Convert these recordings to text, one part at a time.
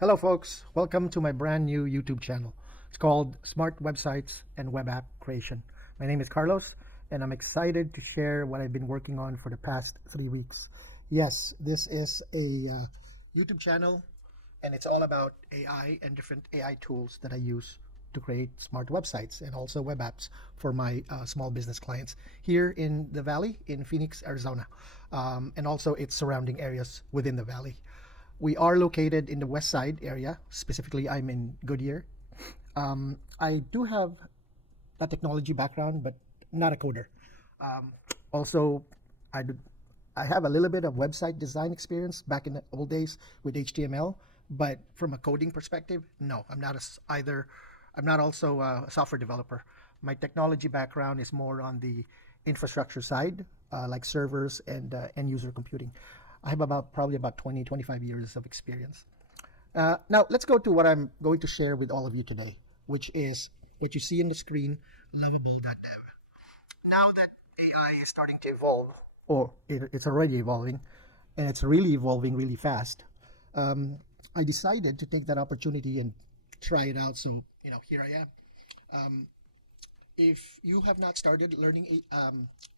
Hello folks, welcome to my brand new YouTube channel. It's called Smart Websites and Web App Creation. My name is Carlos and I'm excited to share what I've been working on for the past 3 weeks. Yes, this is a YouTube channel and it's all about AI and different AI tools that I use to create smart websites and also web apps for my small business clients here in the Valley in Phoenix, Arizona, and also its surrounding areas within the Valley. We are located in the west side area. Specifically, I'm in Goodyear. I do have a technology background, but not a coder. Um, Also, I, do, I have a little bit of website design experience back in the old days with HTML, but from a coding perspective, no, I'm not either. I'm not also a software developer. My technology background is more on the infrastructure side, like servers and end user computing. I have probably about 20, 25 years of experience. Now, let's go to what I'm going to share with all of you today, which is what you see on the screen, Lovable.dev. Now that AI is starting to evolve, or it's already evolving, and it's really evolving really fast, um, I decided to take that opportunity and try it out. So, here I am. Um, if you have not started learning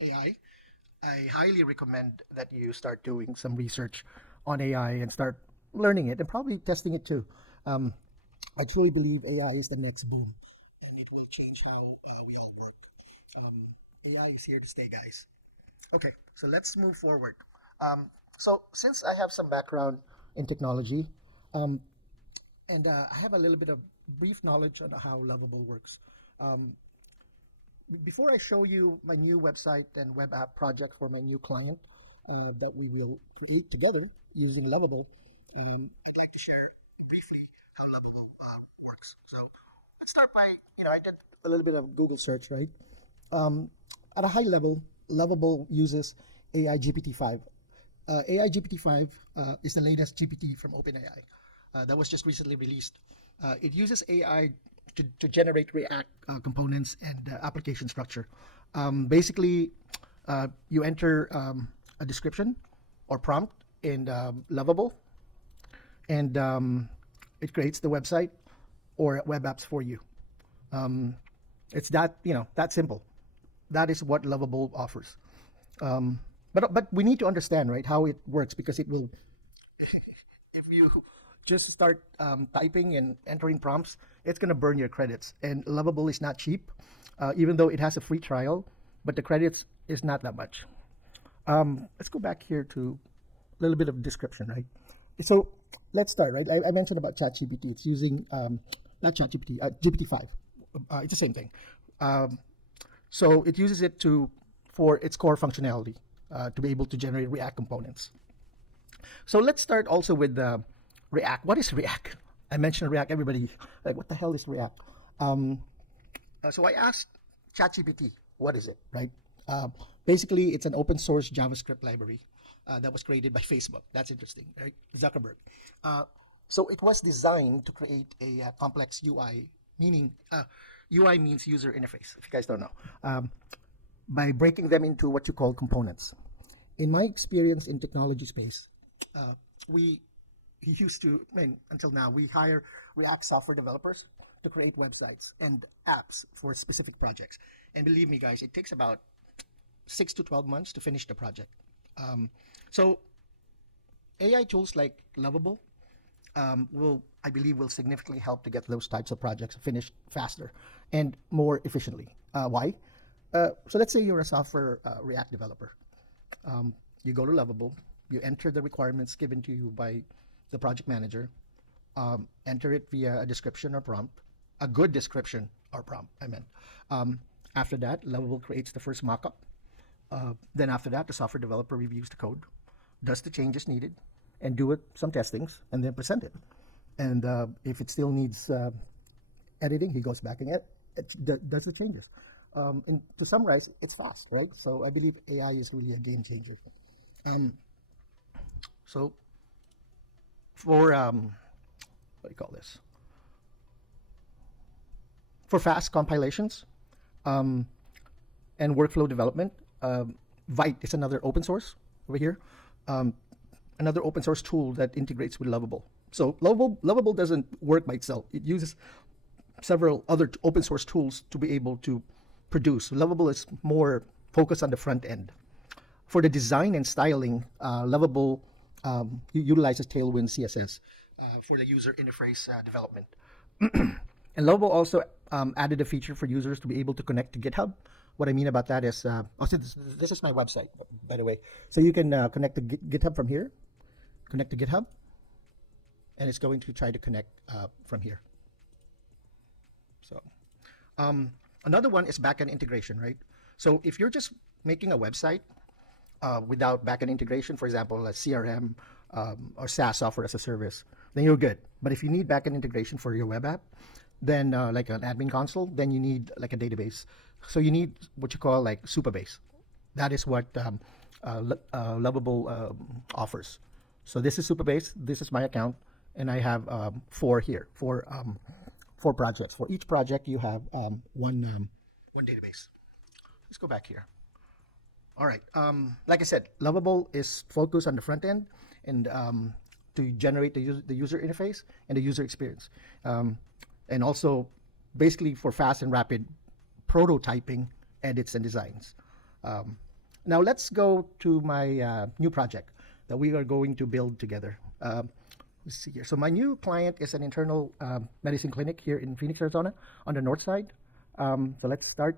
AI, I highly recommend that you start doing some research on AI and start learning it and probably testing it too. Um, I truly believe AI is the next boom and it will change how we all work. Um, AI is here to stay, guys. Okay, so let's move forward. So, since I have some background in technology um, and I have a little bit of brief knowledge on how Lovable works, um, before I show you my new website and web app project for my new client that we will create together using Lovable, I'd like to share briefly how Lovable works. So let's start by, I did a little bit of Google search, right? Um, at a high level, Lovable uses AI GPT-5. AI GPT-5 is the latest GPT from OpenAI that was just recently released. It uses AI to generate React components and application structure. Basically, you enter a description or prompt in Lovable, and it creates the website or web apps for you. Um, it's that simple. That is what Lovable offers. Um, but we need to understand, right, how it works, because it will, if you just start typing and entering prompts, it's going to burn your credits. And Lovable is not cheap, even though it has a free trial, but the credits is not that much. Let's go back here to a little bit of description, right? So let's start, right? I mentioned about ChatGPT. It's using not ChatGPT, GPT-5. It's the same thing. Um, so it uses it for its core functionality to be able to generate React components. So let's start also with React. What is React? I mentioned React. Everybody like, what the hell is React? Um, so I asked ChatGPT, what is it, right? Uh, Basically, it's an open source JavaScript library that was created by Facebook. That's interesting, right? Zuckerberg. Uh, so it was designed to create a complex UI, meaning UI means user interface, if you guys don't know, by breaking them into what you call components. In my experience in technology space, uh, we used to, I mean, until now, we hire React software developers to create websites and apps for specific projects. And believe me, guys, it takes about 6 to 12 months to finish the project. Um, so AI tools like Lovable I believe, will significantly help to get those types of projects finished faster and more efficiently. Why? So let's say you're a software React developer. You go to Lovable, you enter the requirements given to you by the project manager, enter it via a description or prompt, a good description or prompt, I meant. Um, After that, Lovable creates the first mockup. Then after that, the software developer reviews the code, does the changes needed, and do some testings, and then present it. And if it still needs editing, he goes back and does the changes. And to summarize, it's fast, right? So I believe AI is really a game changer. Um, so for what do you call this? For fast compilations um, and workflow development, Vite is another open source over here. Um, Another open source tool that integrates with Lovable. So Lovable doesn't work by itself. It uses several other open source tools to be able to produce. Lovable is more focused on the front end. For the design and styling, Lovable utilizes Tailwind CSS for the user interface development. And Lovable also added a feature for users to be able to connect to GitHub. What I mean about that is, also this is my website, by the way. So you can connect to GitHub from here, connect to GitHub, and it's going to try to connect from here. So another one is backend integration, right? So if you're just making a website without backend integration, for example, a CRM or SaaS, software as a service, then you're good. But if you need backend integration for your web app, then like an admin console, then you need like a database. So you need what you call like Supabase. That is what Lovable offers. So this is Supabase. This is my account, and I have four here, four projects. For each project, you have one database. Let's go back here. All right. Like I said, Lovable is focused on the front end and to generate the user interface and the user experience, and also basically for fast and rapid prototyping, edits, and designs. Now let's go to my new project that we are going to build together. Let's see here. So my new client is an internal medicine clinic here in Phoenix, Arizona, on the north side. So let's start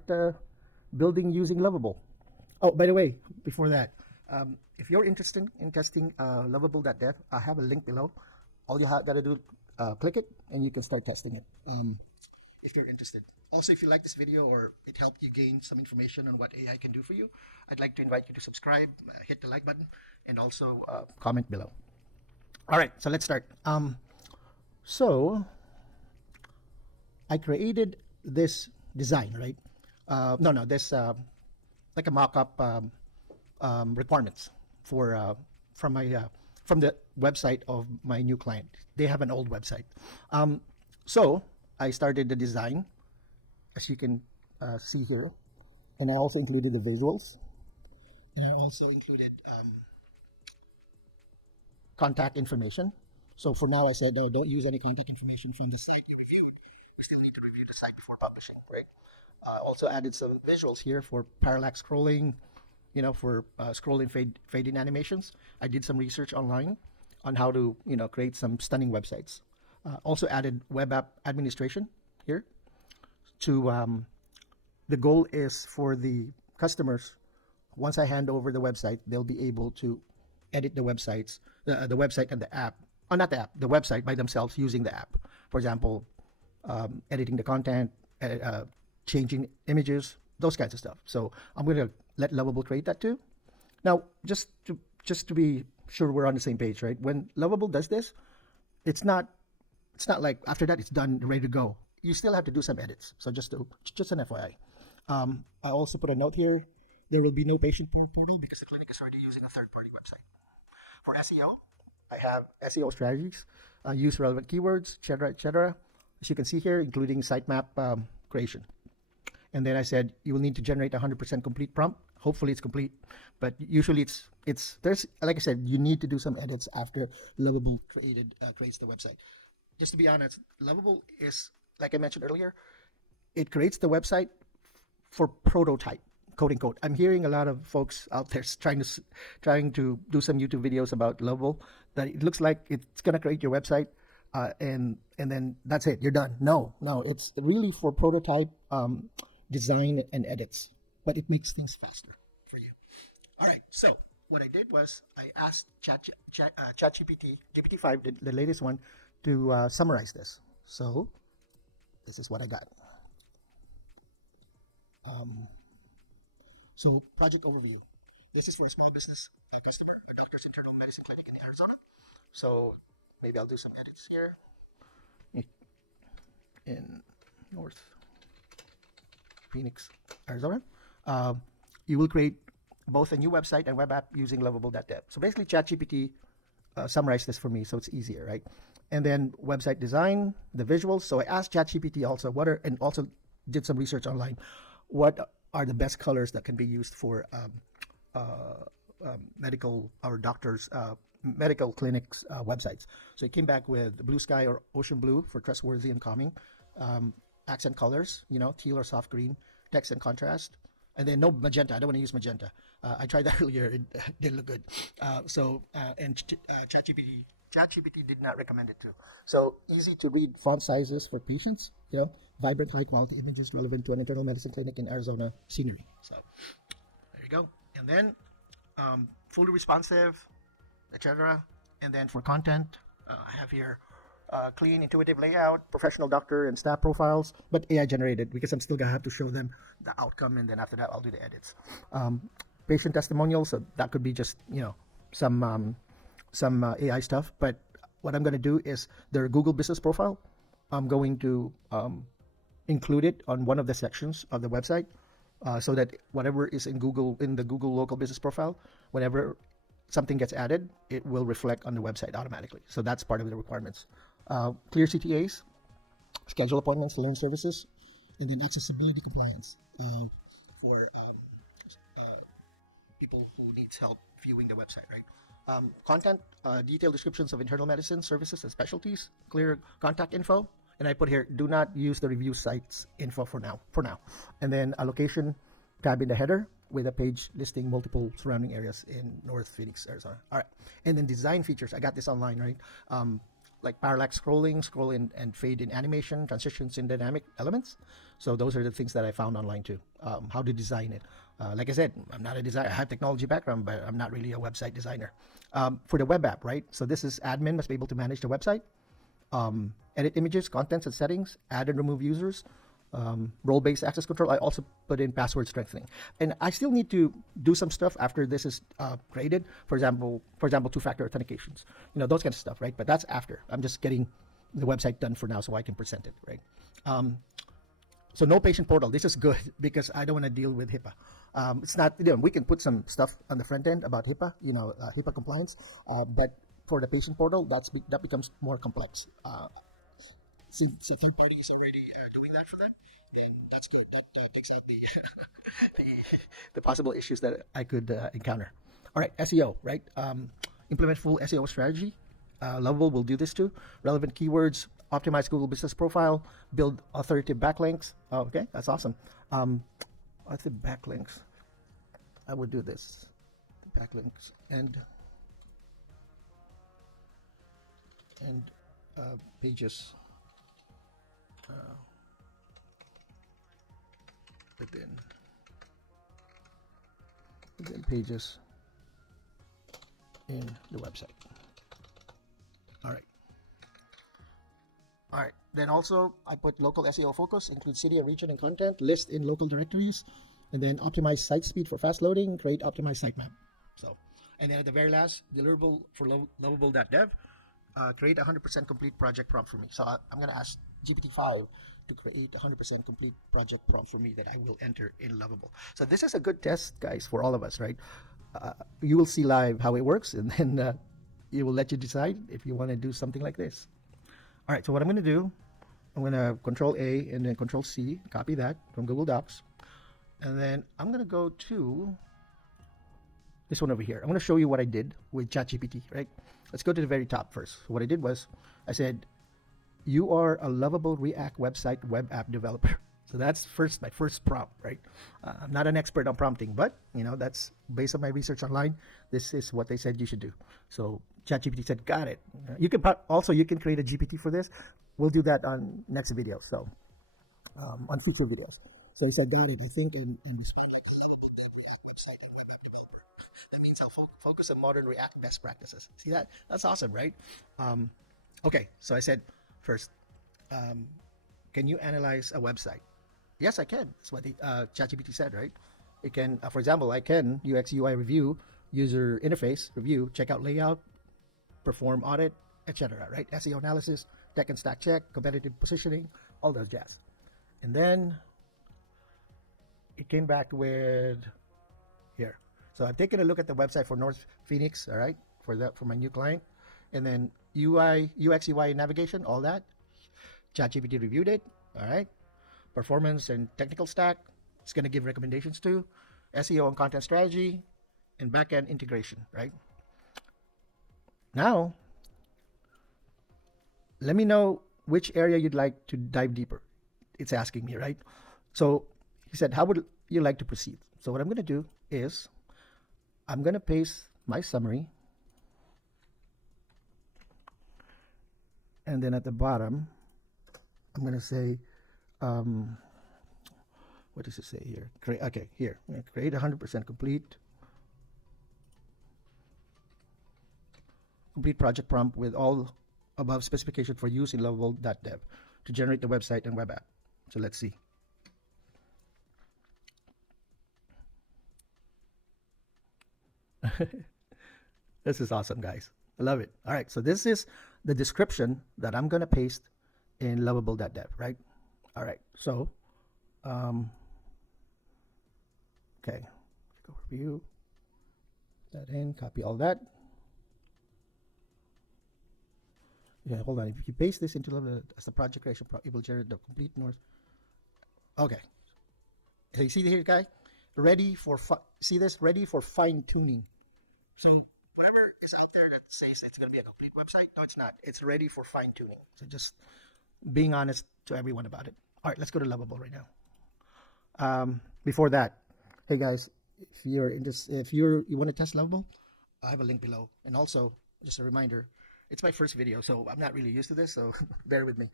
building using Lovable. Oh, by the way, before that, if you're interested in testing Lovable.dev, I have a link below. All you got to do, click it, and you can start testing it if you're interested. Also, if you like this video or it helped you gain some information on what AI can do for you, I'd like to invite you to subscribe, hit the like button, and also comment below. All right, so let's start. So I created this design, right? This like a mock-up requirements for from the website of my new client. They have an old website. So I started the design, as you can see here, and I also included the visuals, and I also included contact information. So for now, I said, no, don't use any contact information from the site you reviewed. You still need to review the site before publishing, right? Also added some visuals here for parallax scrolling, for scrolling fade in animations. I did some research online on how to, create some stunning websites. Also added web app administration here. To the goal is for the customers, once I hand over the website, they'll be able to edit the website and the app, not the app, the website by themselves using the app. For example, editing the content, changing images, those kinds of stuff. So I'm going to let Lovable create that too. Now, just to be sure we're on the same page, right? When Lovable does this, it's not like after that it's done, ready to go. You still have to do some edits. So just an FYI. I also put a note here. There will be no patient portal because the clinic is already using a third-party website. For SEO, I have SEO strategies, use relevant keywords, etc. As you can see here, including sitemap creation. And then I said you will need to generate 100% complete prompt. Hopefully it's complete, but usually there's like I said, you need to do some edits after Lovable creates the website. Just to be honest, Lovable is, like I mentioned earlier, it creates the website for prototype, quote unquote. I'm hearing a lot of folks out there trying to do some YouTube videos about Lovable that it looks like it's gonna create your website and then that's it, you're done. No, it's really for prototype design and edits, but it makes things faster for you. All right, so what I did was I asked ChatGPT, GPT-5, the latest one, to summarize this. So this is what I got. So project overview. This is for a small business customer, a doctor's internal medicine clinic in Arizona. So maybe I'll do some edits here in North Phoenix, Arizona. You will create both a new website and web app using Lovable.dev. So basically ChatGPT summarized this for me, so it's easier, right? And then website design, the visuals. So I asked ChatGPT also and also did some research online. What are the best colors that can be used for medical or doctors' medical clinics websites. So it came back with blue sky or ocean blue for trustworthy and calming, accent colors, teal or soft green, text and contrast, and then no magenta. I don't want to use magenta. I tried that earlier. It didn't look good. ChatGPT did not recommend it too. So easy to read font sizes for patients. Vibrant, high quality images relevant to an internal medicine clinic in Arizona scenery. So there you go. And then fully responsive, etc. And then for content, I have here clean, intuitive layout, professional doctor and staff profiles, but AI generated because I'm still gonna have to show them the outcome, and then after that I'll do the edits. Patient testimonials, so that could be just some AI stuff. But what I'm gonna do is their Google business profile. I'm going to include it on one of the sections of the website, so that whatever is in the Google local business profile, whenever something gets added, it will reflect on the website automatically. So that's part of the requirements. Clear CTAs, schedule appointments, learn services, and then accessibility compliance for people who needs help viewing the website, right? Content, detailed descriptions of internal medicine services and specialties, clear contact info, and I put here, do not use the review sites info for now. And then a location tab in the header with a page listing multiple surrounding areas in North Phoenix, Arizona. All right. And then design features. I got this online, right? Like parallax scrolling, scroll in and fade in animation, transitions in dynamic elements. So those are the things that I found online too. How to design it. Like I said, I'm not a designer. I have technology background, but I'm not really a website designer. For the web app, right? So this is admin must be able to manage the website. Edit images, contents, and settings, add and remove users, role-based access control. I also put in password strengthening, and I still need to do some stuff after this is created. For example, two-factor authentications, those kind of stuff, right? But that's after. I'm just getting the website done for now, so I can present it, right? So no patient portal. This is good because I don't want to deal with HIPAA. It's not. We can put some stuff on the front end about HIPAA, HIPAA compliance, but for the patient portal, that becomes more complex. Since the third party is already doing that for them, then that's good. That takes out the, the possible issues that I could encounter. All right, SEO, right? Implement full SEO strategy. Lovable will do this too. Relevant keywords, optimize Google business profile, build authoritative backlinks. Okay, that's awesome. Authoritative backlinks. I would do this. The backlinks and pages. Within pages in the website. All right. Then also I put local SEO focus, include city and region and content, list in local directories, and then optimize site speed for fast loading, create optimized sitemap. So, and then at the very last, deliverable for Lovable.dev, create 100% complete project prompt for me. So I'm going to ask GPT-5 to create 100% complete project prompt for me that I will enter in Lovable. So this is a good test, guys, for all of us, right? You will see live how it works, and then it will let you decide if you want to do something like this. All right, so what I'm going to do, I'm going to Control A and then Control C, copy that from Google Docs, and then I'm going to go to this one over here. I'm going to show you what I did with ChatGPT, right? Let's go to the very top first. So what I did was I said, you are a lovable React website web app developer. So that's my first prompt, right? I'm not an expert on prompting, but that's based on my research online. This is what they said you should do. So ChatGPT said, got it. You can create a GPT for this. We'll do that on next video. So on future videos. So he said, got it, I think, and respond like a lovable React website and web app developer. That means I'll focus on modern React best practices. See that? That's awesome, right? Okay, so I said first, can you analyze a website? Yes, I can. That's what the ChatGPT said, right? It can, for example, I can UX UI review, user interface review, checkout layout, perform audit, etc. Right? SEO analysis, tech and stack check, competitive positioning, all those jazz. And then it came back with here. So I've taken a look at the website for North Phoenix, all right, for my new client, and then UX UI navigation, all that. ChatGPT reviewed it, all right. Performance and technical stack, it's going to give recommendations to SEO and content strategy, and backend integration, right? Now, let me know which area you'd like to dive deeper. It's asking me, right? So he said, how would you like to proceed? So what I'm going to do is I'm going to paste my summary. And then at the bottom, I'm going to say, what does it say here? Create, okay, here. Create 100% complete project prompt with all above specification for use in Lovable.dev to generate the website and web app. So let's see. This is awesome, guys. I love it. All right, so this is the description that I'm going to paste in Lovable.dev, right? All right, so, okay, go review that in, copy all that. Yeah, hold on. If you paste this into Lovable as the project creation, it will generate the complete north. Okay, so you see here, guy, ready for see this, ready for fine tuning. So whatever is out there that says it's going to be a complete website, no, it's not. It's ready for fine tuning. So just being honest to everyone about it. All right, let's go to Lovable right now. Before that, hey guys, if you're in this, if you want to test Lovable, I have a link below. And also, just a reminder, it's my first video, so I'm not really used to this, so bear with me.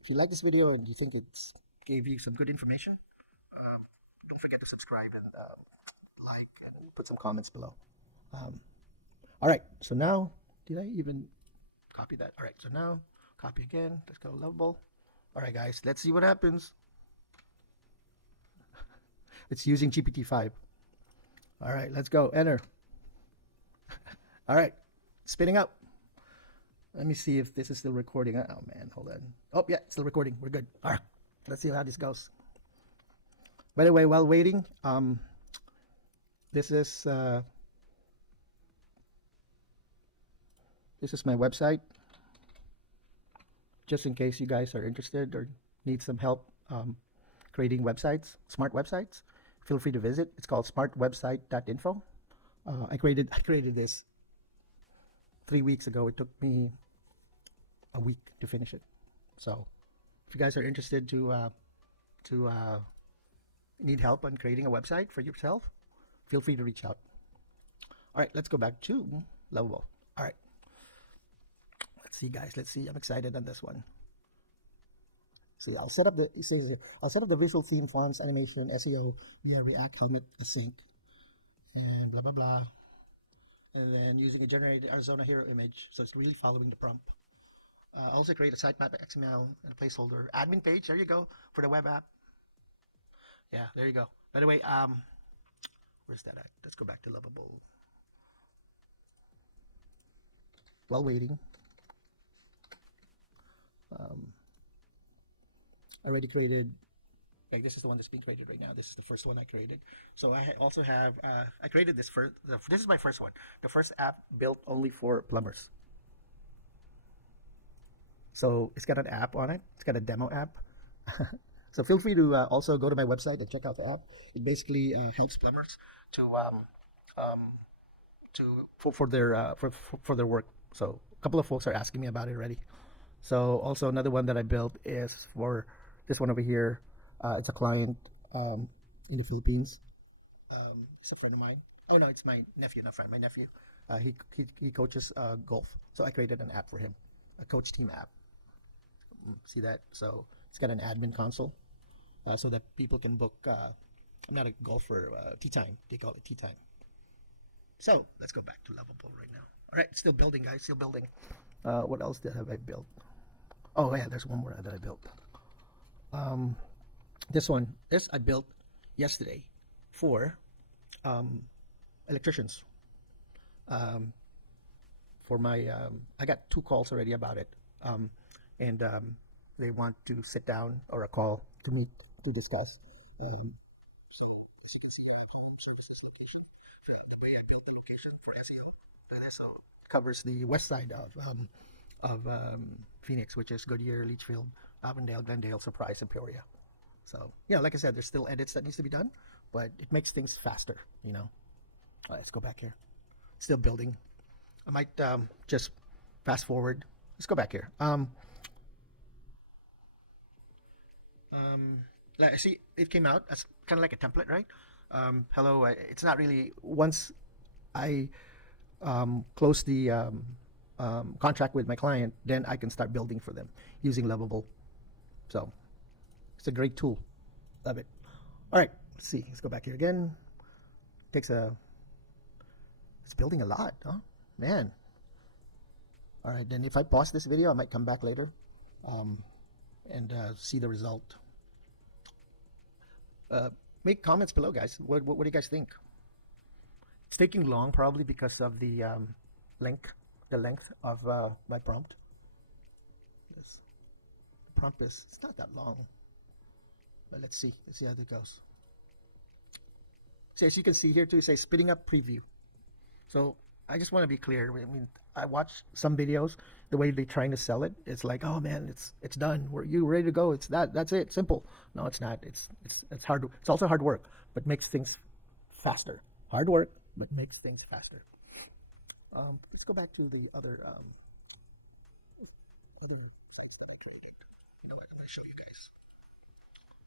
If you like this video and you think it's gave you some good information, don't forget to subscribe and like and put some comments below. All right, so now, did I even copy that? All right, so now copy again. Let's go Lovable. All right, guys, let's see what happens. It's using GPT-5. All right, let's go. Enter. All right, spinning up. Let me see if this is still recording. Oh man, hold on. Oh yeah, it's still recording. We're good. All right, let's see how this goes. By the way, while waiting, this is my website. Just in case you guys are interested or need some help creating websites, smart websites, feel free to visit. It's called smartwebsite.info. I created this 3 weeks ago. It took me a week to finish it. So if you guys are interested to need help on creating a website for yourself, feel free to reach out. All right, let's go back to Lovable. All right, let's see, guys. Let's see. I'm excited on this one. See, I'll set up the, it says here, I'll set up the visual theme, fonts, animation, SEO via React Helmet Async, and blah blah blah. And then using a generated Arizona hero image, so it's really following the prompt. Also create a sitemap XML and a placeholder admin page. There you go for the web app. Yeah, there you go. By the way, where's that at? Let's go back to Lovable. While waiting, I already created. Like this is the one that's being created right now. This is the first one I created. So I also have. I created this first. This is my first one. The first app built only for plumbers. So it's got an app on it. It's got a demo app. So feel free to also go to my website and check out the app. It basically helps plumbers to for their work. So a couple of folks are asking me about it already. So also another one that I built is for this one over here. It's a client in the Philippines. It's a friend of mine. Oh no, it's my nephew, not friend. My nephew. He coaches golf. So I created an app for him, a coach team app. See that? So it's got an admin console, so that people can book. I'm not a golfer. Tea time. They call it tea time. So let's go back to Lovable right now. All right, still building, guys. Still building. What else have I built? Oh yeah, there's one more that I built. This I built yesterday for electricians. For my, I got 2 calls already about it, and they want to sit down or a call to meet to discuss. So as you can see, I have home services location. So I built the location for SEO. This covers the west side of Phoenix, which is Goodyear, Leachfield, Avondale, Glendale, Surprise, and Peoria. So yeah, like I said, there's still edits that needs to be done, but it makes things faster. All right, let's go back here. Still building. I might just fast forward. Let's go back here. Like I see it came out as kind of like a template, right? Hello, it's not really once I close the contract with my client, then I can start building for them using Lovable. So it's a great tool. Love it. All right, let's see. Let's go back here again. Takes a. It's building a lot, huh? Man. All right, then if I pause this video, I might come back later um, and see the result. Make comments below, guys. What do you guys think? It's taking long probably because of the length of my prompt. This prompt is, it's not that long, but let's see how it goes. So as you can see here too, it says speeding up preview. So I just want to be clear. I mean, I watch some videos. The way they're trying to sell it, it's like, oh man, it's done. You ready to go? It's that's it. Simple. No, it's not. It's hard. It's also hard work, but makes things faster. Hard work, but makes things faster. Let's go back to the other sites that I created. You know what? I'm going to show you guys.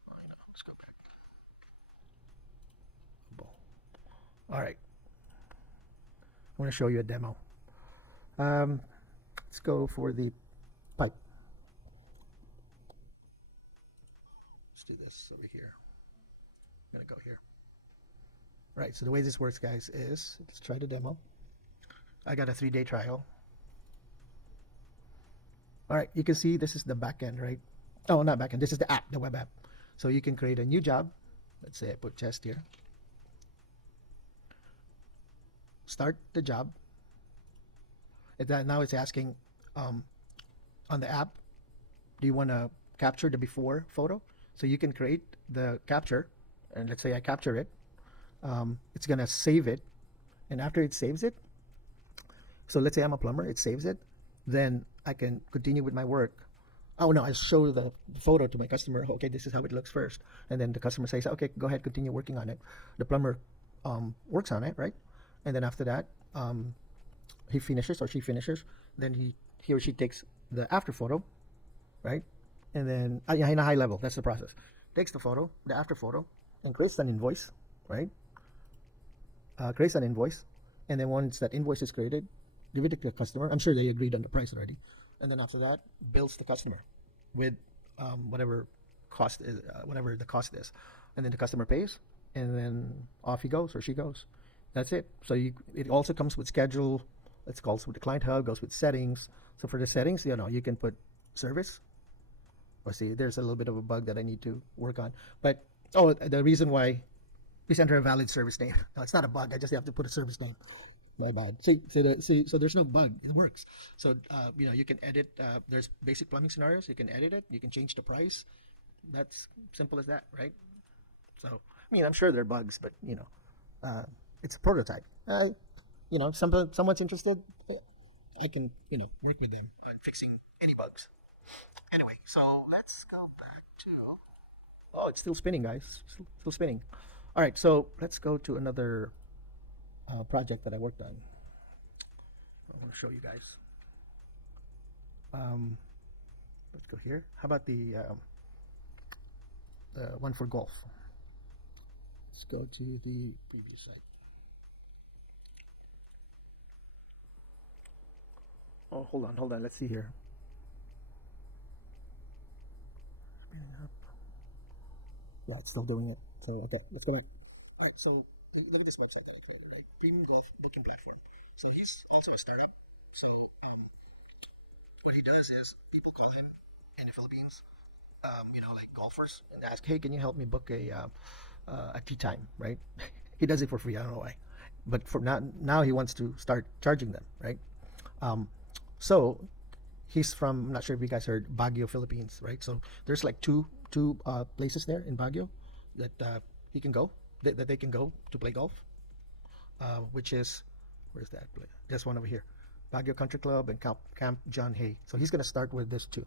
I know. Let's go back. All right. I want to show you a demo. Let's go for the pipe. Let's do this over here. I'm going to go here. Right, so the way this works, guys, is let's try the demo. I got a 3-day trial. All right, you can see this is the backend, right? Oh, not backend. This is the app, the web app. So you can create a new job. Let's say I put test here. Start the job. Now it's asking on the app, do you want to capture the before photo? So you can create the capture, and let's say I capture it. It's gonna save it, and after it saves it, so let's say I'm a plumber, it saves it, then I can continue with my work. Oh no, I show the photo to my customer. Okay, this is how it looks first, and then the customer says, okay, go ahead, continue working on it. The plumber works on it, right? And then after that, he finishes or she finishes. Then he or she takes the after photo, right? And then in a high level, that's the process. Takes the photo, the after photo, and creates an invoice, right? Creates an invoice, and then once that invoice is created, give it to the customer. I'm sure they agreed on the price already, and then after that, bills the customer with whatever cost is, whatever the cost is, and then the customer pays, and then off he goes or she goes. That's it. So it also comes with schedule. It goes with the client hub, goes with settings. So for the settings, you can put service. Or see, there's a little bit of a bug that I need to work on. But the reason why, please enter a valid service name. No, it's not a bug. I just have to put a service name. My bad. So there's no bug. It works. So you can edit. There's basic plumbing scenarios. You can edit it. You can change the price. That's simple as that, right? So I mean, I'm sure there are bugs, but it's a prototype. Someone's interested, I can work with them on fixing any bugs. Anyway, so let's go back to. Oh, it's still spinning, guys. Still spinning. All right, so let's go to another project that I worked on. I want to show you guys. Let's go here. How about the one for golf? Let's go to the preview site. Oh, hold on. Let's see here. Yeah, it's still doing it. So okay, let's go back. All right, so look at this website that I created, right? Premium golf booking platform. So he's also a startup. So what he does is people call him in the Philippines, like golfers, and ask, hey, can you help me book a tee time, right? He does it for free. I don't know why, but for now he wants to start charging them, right? So he's from, I'm not sure if you guys heard, Baguio, Philippines, right? So there's like two places there in Baguio that he can go, that they can go to play golf, which is, where's that place? There's one over here, Baguio Country Club and Camp John Hay. So he's going to start with this too.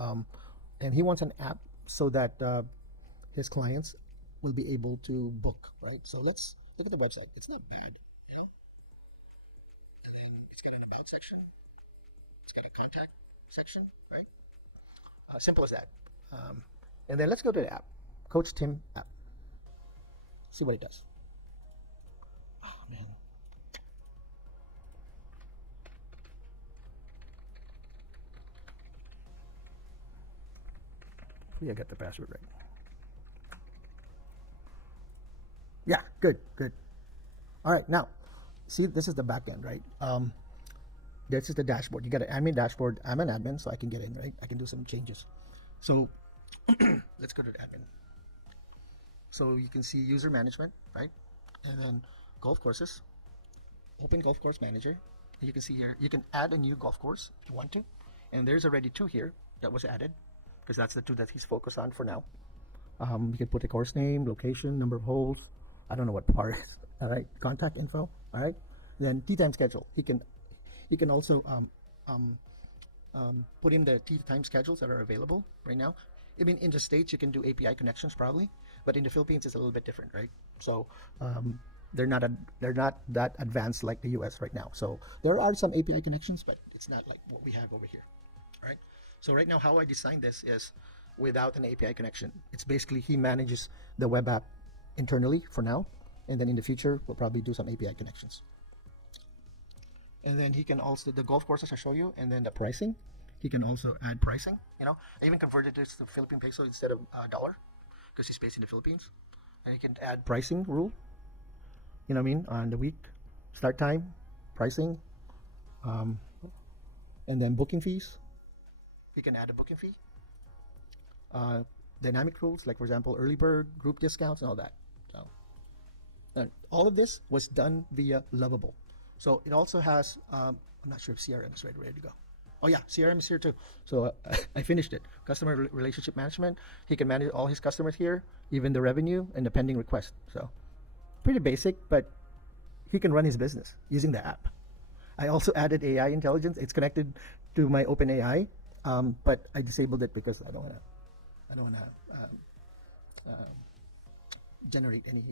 And he wants an app so that his clients will be able to book, right? So let's look at the website. It's not bad, and then it's It's got an about section. It's got a contact section, right? Simple as that. And then let's go to the app, Coach Tim app. See what it does. Oh man. Hopefully I got the password right. Yeah, good, good. All right, now, see, this is the back end, right? This is the dashboard. You got an admin dashboard. I'm an admin, so I can get in, right? I can do some changes. So let's go to the admin. So you can see user management, right? And then golf courses. Open golf course manager. You can see here, you can add a new golf course if you want to. And there's already 2 here that was added because that's the 2 that he's focused on for now. You can put the course name, location, number of holes. I don't know what par is. All right, contact info. All right, then tee time schedule. He can also put in the tee time schedules that are available right now. I mean, in the States you can do API connections probably, but in the Philippines it's a little bit different, right? So they're not that advanced like the US right now. So there are some API connections, but it's not like what we have over here. All right. So right now, how I designed this is without an API connection. It's basically he manages the web app internally for now, and then in the future we'll probably do some API connections. And then he can also the golf courses I show you, and then the pricing. He can also add pricing. You know, I even converted this to Philippine peso instead of dollar because he's based in the Philippines, and he can add pricing rule. You know what I mean? On the week, start time, pricing, and then booking fees. You can add a booking fee. Dynamic rules, like for example, early bird, group discounts, and all that. So, and all of this was done via Lovable. So it also has, I'm not sure if CRM is ready to go. Oh yeah, CRM is here too. So I finished it. Customer relationship management. He can manage all his customers here, even the revenue and the pending request. So pretty basic, but he can run his business using the app. I also added AI intelligence. It's connected to my OpenAI, but I disabled it because I don't want to generate any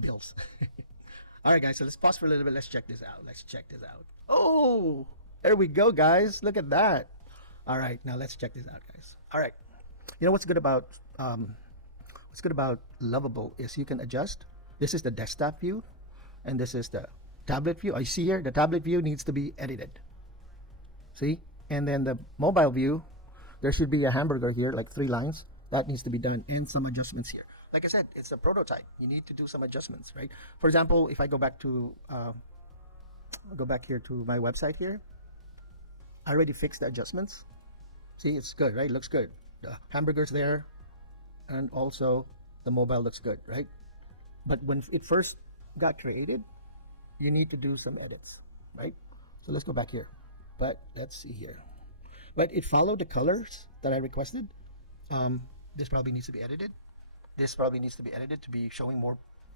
bills. All right, guys. So let's pause for a little bit. Let's check this out. Oh, there we go, guys. Look at that. All right, now let's check this out, guys. All right. You know what's good about Lovable is you can adjust. This is the desktop view, and this is the tablet view. I see here the tablet view needs to be edited. See, and then the mobile view, there should be a hamburger here, like 3 lines. That needs to be done, and some adjustments here. Like I said, it's a prototype. You need to do some adjustments, right? For example, if I go back here to my website here, I already fixed the adjustments. See, it's good, right? Looks good. The hamburger's there, and also the mobile looks good, right? But when it first got created, you need to do some edits, right? So let's go back here. But let's see here. But it followed the colors that I requested. This probably needs to be edited. This probably needs to be edited to be showing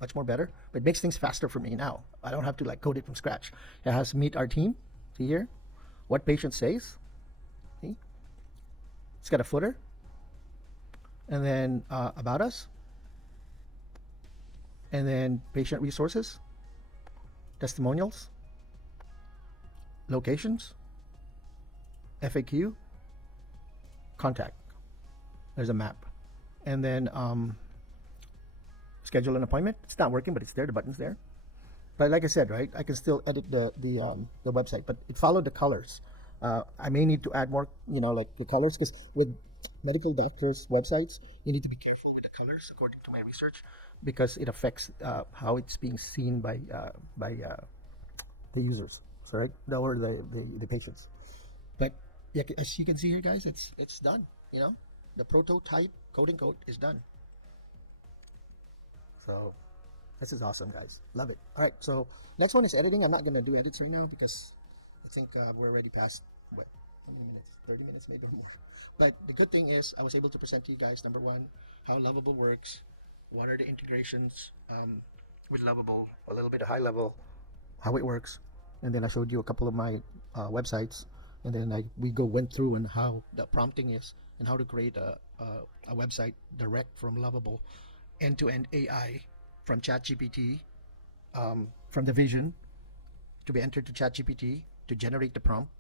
much more better. But it makes things faster for me now. I don't have to like code it from scratch. It has meet our team. See here, what patient says. See, it's got a footer, and then about us, and then patient resources, testimonials, locations, FAQ, contact. There's a map, and then schedule an appointment. It's not working, but it's there. The button's there. But like I said, right, I can still edit the website, but it followed the colors. I may need to add more, like the colors, because with medical doctors' websites, you need to be careful with the colors, according to my research, because it affects how it's being seen by the users, so right, or the patients. But yeah, as you can see here, guys, it's done. The prototype coding code is done. So this is awesome, guys. Love it. All right, so next one is editing. I'm not going to do edits right now because I think we're already past, how many minutes? 30 minutes maybe or more. But the good thing is I was able to present to you guys, number one, how Lovable works, what are the integrations with Lovable, a little bit of high level, how it works, and then I showed you a couple of my websites, and then we went through and how the prompting is and how to create a website direct from Lovable, end-to-end AI from ChatGPT, from the vision to be entered to ChatGPT to generate the prompt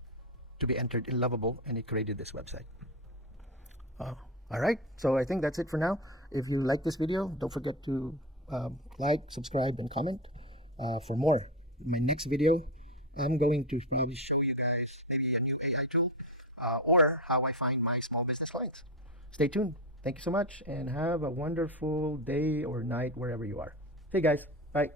to be entered in Lovable, and it created this website. All right, so I think that's it for now. If you like this video, don't forget to like, subscribe, and comment for more. My next video, I'm going to maybe show you guys maybe a new AI tool or how I find my small business clients. Stay tuned. Thank you so much, and have a wonderful day or night wherever you are. Hey guys, bye.